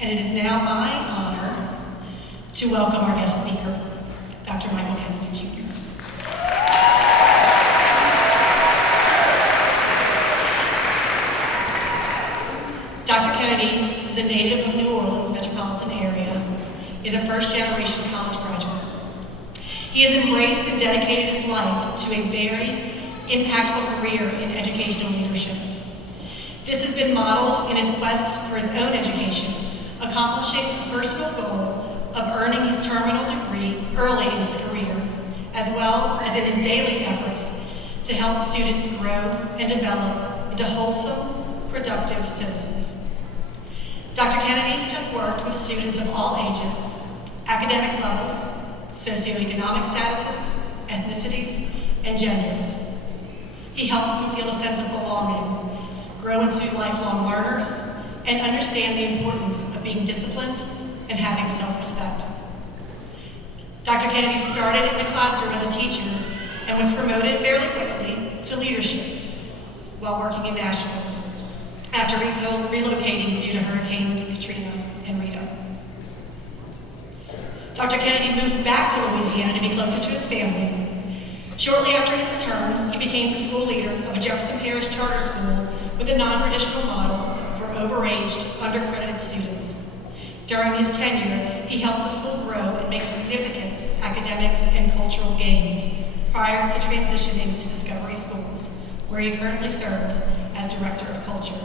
And it is now my honor to welcome our guest speaker, Dr. Michael Kennedy, Jr. Dr. Kennedy is a native of New Orleans metropolitan area, is a first-generation college graduate. He has embraced and dedicated his life to a very impactful career in educational leadership. This has been modeled in his quest for his own education, accomplishing a personal goal of earning his terminal degree early in his career, as well as in his daily efforts to help students grow and develop into wholesome, productive citizens. Dr. Kennedy has worked with students of all ages, academic levels, socioeconomic statuses, ethnicities, and genders. He helps them feel a sense of belonging, grow into lifelong learners, and understand the importance of being disciplined and having self-respect. Dr. Kennedy started in the classroom as a teacher and was promoted fairly quickly to leadership while working in Nashville after relocating due to Hurricane Katrina and Rita. Dr. Kennedy moved back to Louisiana to be closer to his family. Shortly after his return, he became the school leader of a Jefferson Parish charter school with a non-traditional model for overaged, undercredited students. During his tenure, he helped the school grow and make significant academic and cultural gains prior to transitioning to Discovery Schools, where he currently serves as Director of Culture.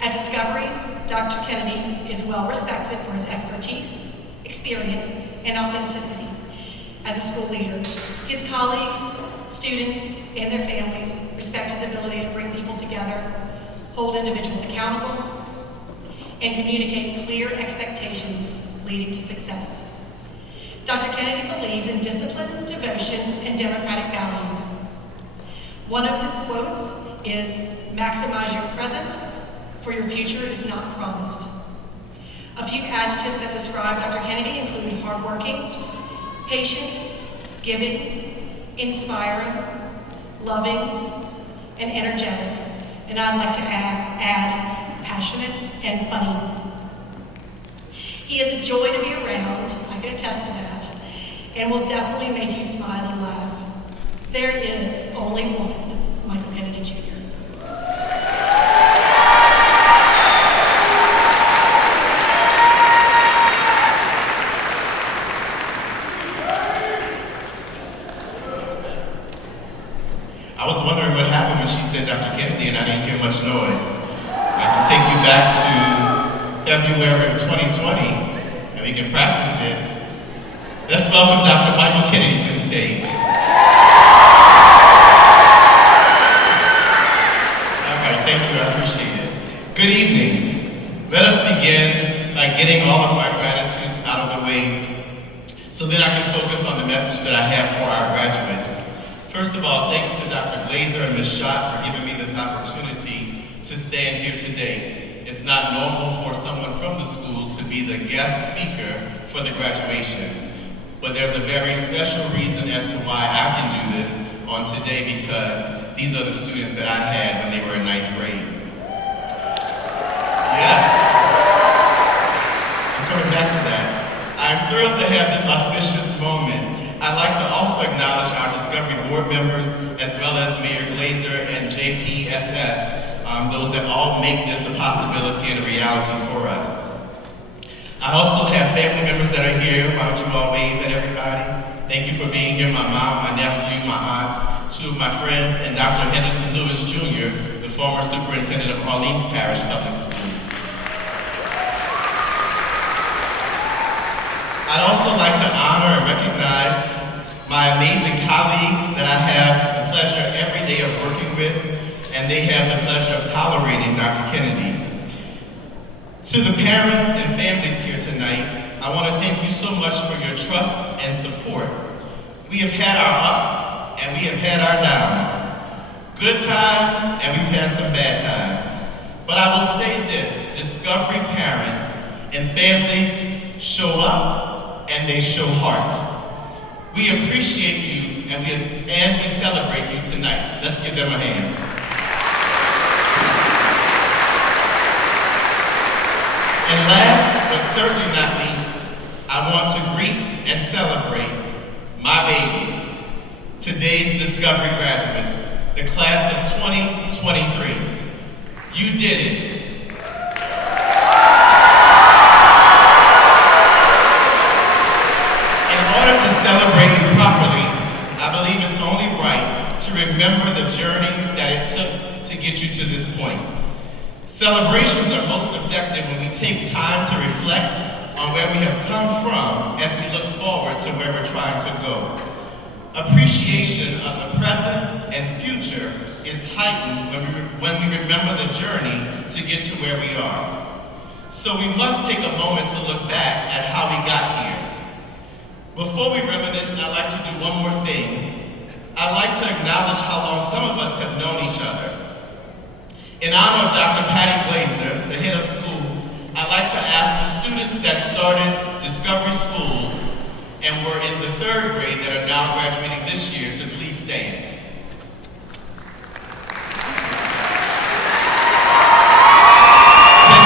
At Discovery, Dr. Kennedy is well respected for his expertise, experience, and authenticity as a school leader. His colleagues, students, and their families respect his ability to bring people together, hold individuals accountable, and communicate clear expectations leading to success. Dr. Kennedy believes in discipline, devotion, and democratic values. One of his quotes is, "Maximize your present, for your future is not promised." A few adjectives that describe Dr. Kennedy include hardworking, patient, giving, inspiring, loving, and energetic. And I'd like to add passionate and funny. He is a joy to be around, I can attest to that, and will definitely make you smile and laugh. There is only one Michael Kennedy Jr. I was wondering what happened when she said Dr. Kennedy and I didn't hear much noise. I can take you back to February of 2020 and we can practice it. Let's welcome Dr. Michael Kennedy to the stage. All right, thank you, I appreciate it. Good evening. Let us begin by getting all of my gratitudes out of the way so then I can focus on the message that I have for our graduates. First of all, thanks to Dr. Glazer and Ms. Schott for giving me this opportunity to stand here today. It's not normal for someone from the school to be the guest speaker for the graduation, but there's a very special reason as to why I can do this on today, because these are the students that I had when they were in 9th grade. Yes. I'm coming back to that. I'm thrilled to have this auspicious moment. I'd like to also acknowledge our Discovery board members, as well as Mayor Glazer and JPSS, those that all make this a possibility and a reality for us. I also have family members that are here. Why don't you all wave at everybody? Thank you for being here. My mom, my nephew, my aunts, two of my friends, and Dr. Henderson Lewis Jr., the former superintendent of Orleans Parish Public Schools. I'd also like to honor and recognize my amazing colleagues that I have the pleasure every day of working with, and they have the pleasure of tolerating Dr. Kennedy. To the parents and families here tonight, I want to thank you so much for your trust and support. We have had our ups and we have had our downs, good times and we've had some bad times. But I will say this, Discovery parents and families show up and they show heart. We appreciate you and we celebrate you tonight. Let's give them a hand. And last, but certainly not least, I want to greet and celebrate my babies, today's Discovery graduates, the class of 2023. You did it. In order to celebrate you properly, I believe it's only right to remember the journey that it took to get you to this point. Celebrations are most effective when we take time to reflect on where we have come from as we look forward to where we're trying to go. Appreciation of the present and future is heightened when we remember the journey to get to where we are. So we must take a moment to look back at how we got here. Before we reminisce, I'd like to do one more thing. I'd like to acknowledge how long some of us have known each other. In honor of Dr. Patty Glazer, the head of school, I'd like to ask the students that started Discovery Schools and were in the 3rd grade that are now graduating this year to please stand. 10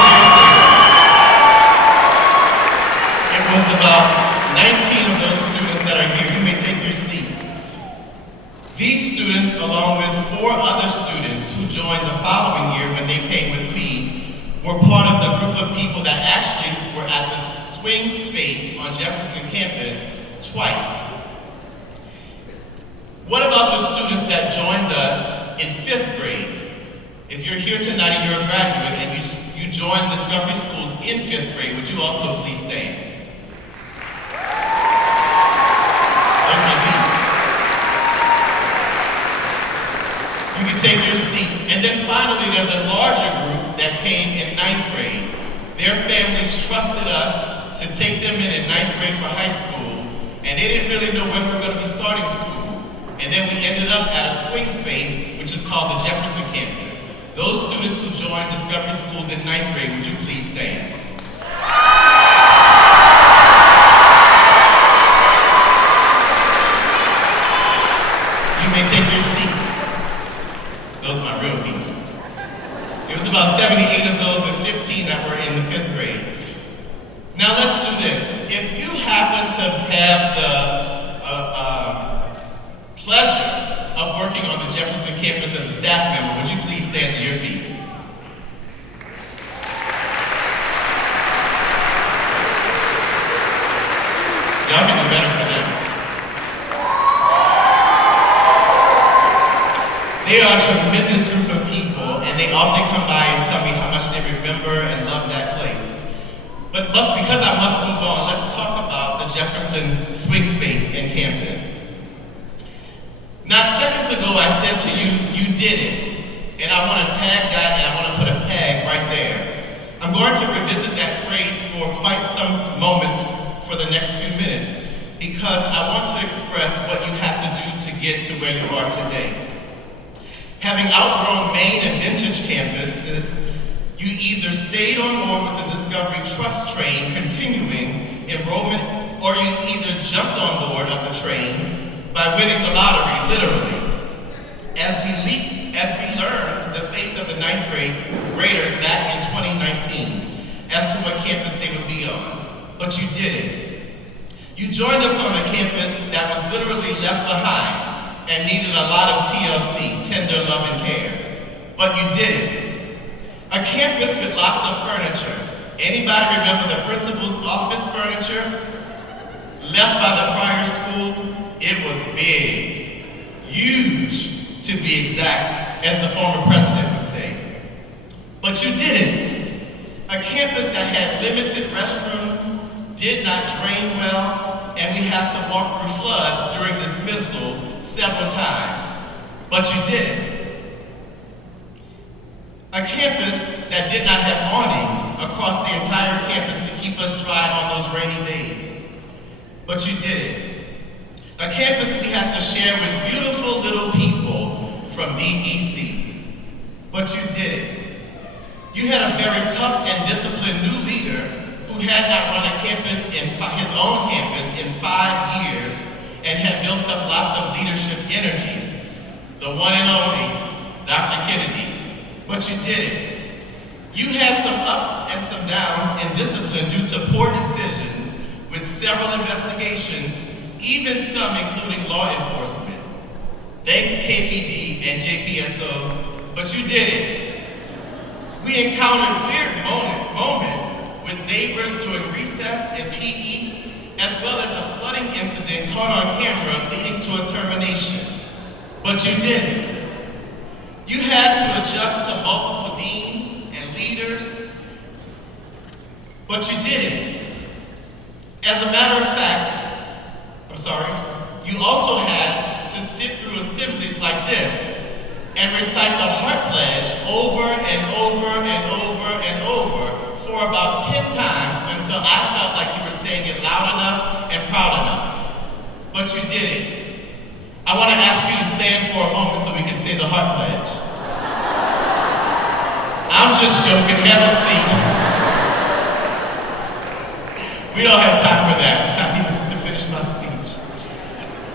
years later, it was about 19 of those students that are here. You may take your seats. These students, along with 4 other students who joined the following year when they came with me, were part of the group of people that actually were at the swing space on Jefferson Campus twice. What about the students that joined us in 5th grade? If you're here tonight and you're a graduate and you joined Discovery Schools in 5th grade, would you also please stand? Those are these. You can take your seat. And then finally, there's a larger group that came in 9th grade. Their families trusted us to take them in 9th grade for high school, and they didn't really know when we were going to be starting school. And then we ended up at a swing space, which is called the Jefferson Campus. Those students who joined Discovery Schools in 9th grade, would you please stand? You may take your seats. Those are my real peeps. It was about 78 of those and 15 that were in the 5th grade. Now let's do this. If you happen to have the pleasure of working on the Jefferson Campus as a staff member, would you please stand to your feet? Y'all can do better for them. They are a tremendous group of people, and they often come by and tell me how much they remember and love that place. But because I must move on, let's talk about the Jefferson swing space and campus. Not seconds ago, I said to you, you did it. And I want to tag that and I want to put a peg right there. I'm going to revisit that phrase for quite some moments for the next few minutes because I want to express what you had to do to get to where you are today. Having outgrown main and vintage campuses, you either stayed on board with the Discovery Trust train continuing enrollment, or you either jumped on board of the train by winning the lottery, literally. As we learned the fate of the 9th graders back in 2019 as to what campus they would be on. But you did it. You joined us on a campus that was literally left behind and needed a lot of TLC, tender love and care. But you did it. A campus with lots of furniture. Anybody remember the principal's office furniture? Left by the prior school? It was big, huge to be exact, as the former president would say. But you did it. A campus that had limited restrooms, did not drain well, and we had to walk through floods during dismissal several times. But you did it. A campus that did not have awnings across the entire campus to keep us dry on those rainy days. But you did it. A campus we had to share with beautiful little people from DEC. But you did it. You had a very tough and disciplined new leader who had not run a campus his own campus in 5 years and had built up lots of leadership energy. The one and only Dr. Kennedy. But you did it. You had some ups and some downs in disciplined due to poor decisions, with several investigations, even some including law enforcement. Thanks KPD and JPSO, but you did it. We encountered weird moments with neighbors during recess and PE, as well as a flooding incident caught on camera leading to a termination. But you did it. You had to adjust to multiple deans and leaders, but you did it. As a matter of fact, you also had to sit through assemblies like this and recite the Heart Pledge over and over and over and over for about 10 times until I felt like you were saying it loud enough and proud enough. But you did it. I want to ask you to stand for a moment so we can say the Heart Pledge. I'm just joking, have a seat. We don't have time for that. I need to finish my speech.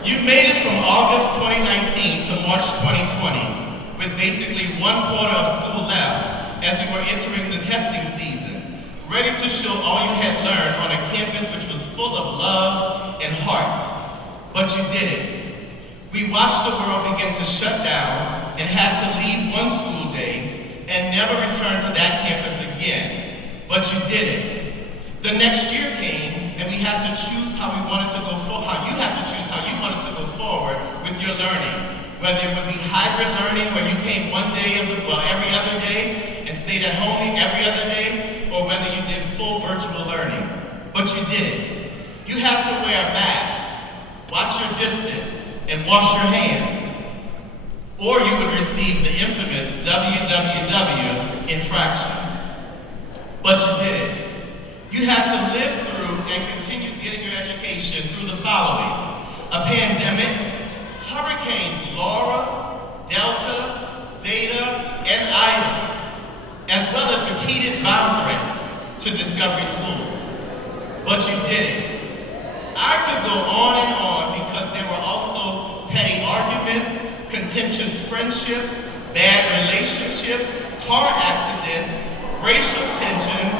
You made it from August 2019 to March 2020, with basically 1/4 of school left as we were entering the testing season, ready to show all you had learned on a campus which was full of love and heart. But you did it. We watched the world begin to shut down and had to leave one school day and never return to that campus again. But you did it. The next year came, and we had to choose how we wanted to go forward. You had to choose how you wanted to go forward with your learning. Whether it would be hybrid learning, where you came one day every other day and stayed at home every other day, or whether you did full virtual learning. But you did it. You had to wear a mask, watch your distance, and wash your hands. Or you would receive the infamous WWW infraction. But you did it. You had to live through and continue getting your education through the following: a pandemic, hurricanes Laura, Delta, Zeta, and Ida, as well as repeated bomb threats to Discovery schools. But you did it. I could go on and on because there were also petty arguments, contentious friendships, bad relationships, car accidents, racial tensions,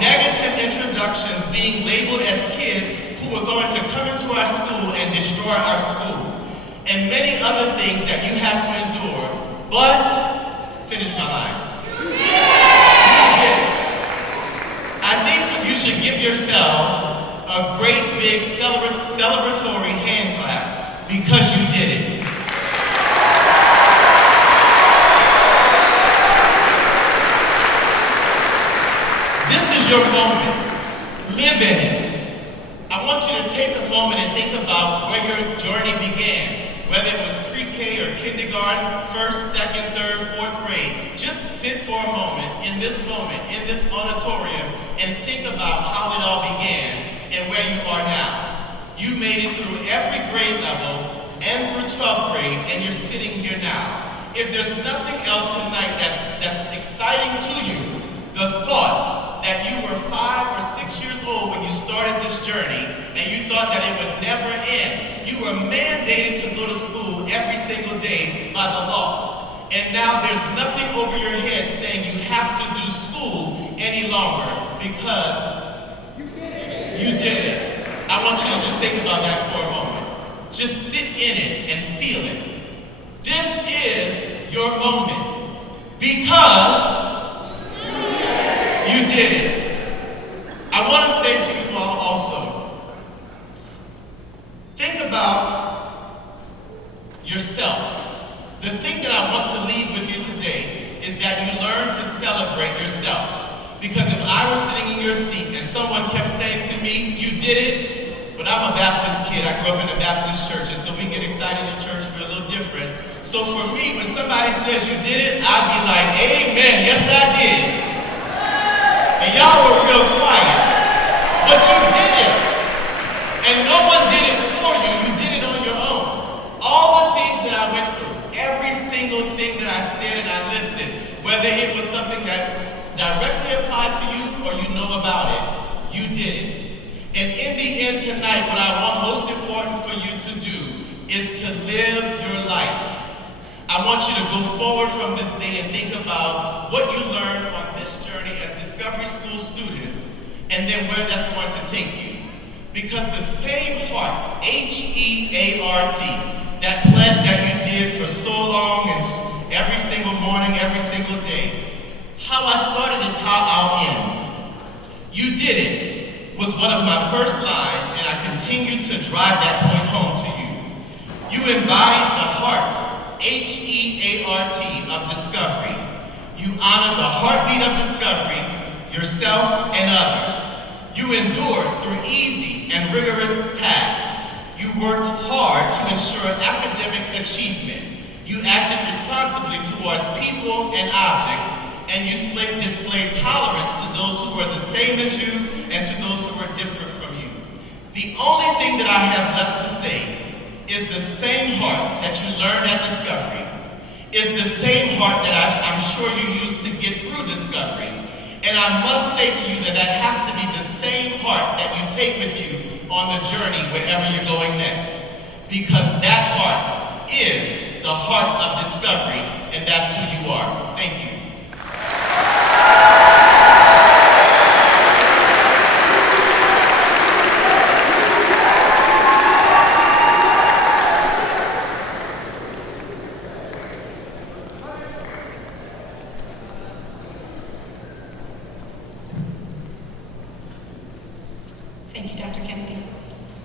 negative introductions, being labeled as kids who were going to come into our school and destroy our school, and many other things that you had to endure. But, finish my line. I think you should give yourselves a great big celebratory hand clap because you did it. This is your moment. Live in it. I want you to take a moment and think about where your journey began, whether it was pre-K or kindergarten, first, second, third, fourth grade. Just sit for a moment, in this auditorium, and think about how it all began and where you are now. You made it through every grade level and through 12th grade, and you're sitting here now. If there's nothing else tonight that's exciting to you, the thought that you were 5 or 6 years old when you started this journey and you thought that it would never end. You were mandated to go to school every single day by the law. And now there's nothing over your head saying you have to do school any longer because you did it. I want you to just think about that for a moment. Just sit in it and feel it. This is your moment because you did it. I want to say to you all also, think about yourself. The thing that I want to leave with you today is that you learn to celebrate yourself. Because if I was sitting in your seat and someone kept saying to me, you did it, but I'm a Baptist kid, I grew up in a Baptist church, and so we get excited in church, we're a little different. So for me, when somebody says you did it, I'd be like, amen, yes I did. And y'all were real quiet, but you did it. And no one did it for you, you did it on your own. All the things that I went through, every single thing that I said and I listed, whether it was something that directly applied to you or you know about it, you did it. And in the end tonight, what I want most important for you to do is to live your life. I want you to go forward from this day and think about what you learned on this journey as Discovery School students, and then where that's going to take you. Because the same heart, H-E-A-R-T, that pledge that you did for so long and every single morning, every single day, how I started is how I'll end. You did it was one of my first lines, and I continue to drive that point home to you. You embodied the heart, H-E-A-R-T, of discovery. You honor the heartbeat of discovery, yourself and others. You endured through easy and rigorous tasks. You worked hard to ensure academic achievement. You acted responsibly towards people and objects, and you displayed tolerance to those who were the same as you and to those who were different from you. The only thing that I have left to say is the same heart that you learned at discovery is the same heart that I'm sure you used to get through discovery. And I must say to you that that has to be the same heart that you take with you on the journey wherever you're going next. Because that heart is the heart of discovery, and that's who you are.